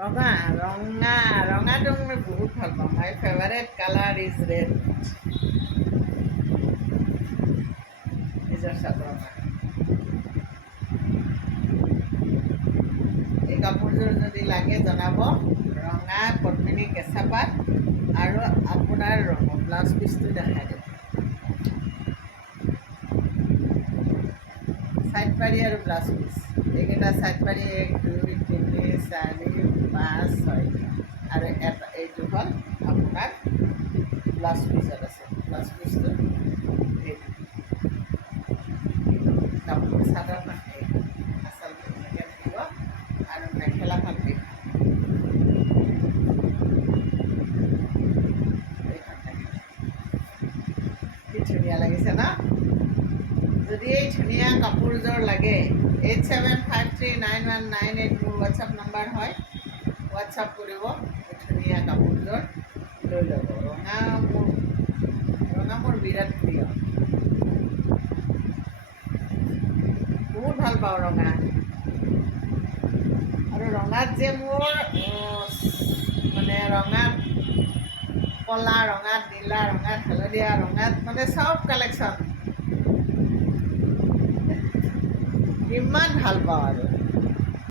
ৰঙা ৰঙা ৰঙাটো মই বহুত ভাল পাওঁ। মাই ফেভাৰেট কালাৰ ইজ ৰেড। নিজৰ চাদৰ এই কাপোৰযোৰ যদি লাগে জনাব। ৰঙা পদ্মিনী কেঁচা পাত আৰু আপোনাৰ ব্লাউজ পিচটো দেখাই দিব। সাইড পাৰি আৰু ব্লাউজ পিচ এইকেইটা সাইড পাৰি 1 2 3 4 5 6 আৰু এটা এইটো হ'ল আপোনাৰ ব্লাউজ পিচত আছে। ব্লাউজ পিচটো এইটো কাপোৰ চাদৰখন আচলতে এনেকৈ থাকিব আৰু মেখেলাখন এইখন কি ধুনীয়া লাগিছে ন। যদি এই ধুনীয়া কাপোৰযোৰ লাগে 87539198 মোৰ হোৱাটছআপ নাম্বাৰ হয়। হোৱাটছআপ কৰিব। এই ধুনীয়া কাপোৰযোৰ লৈ ল'ব। ৰঙা মোৰ বিৰাট প্ৰিয়। বহুত ভাল পাওঁ ৰঙা। আৰু ৰঙাত যে মোৰ মানে ৰঙাত কলা, ৰঙাত নীলা, ৰঙাত হালধীয়া, ৰঙাত মানে চব কালেকশ্যন ইমান ভাল পাওঁ আৰু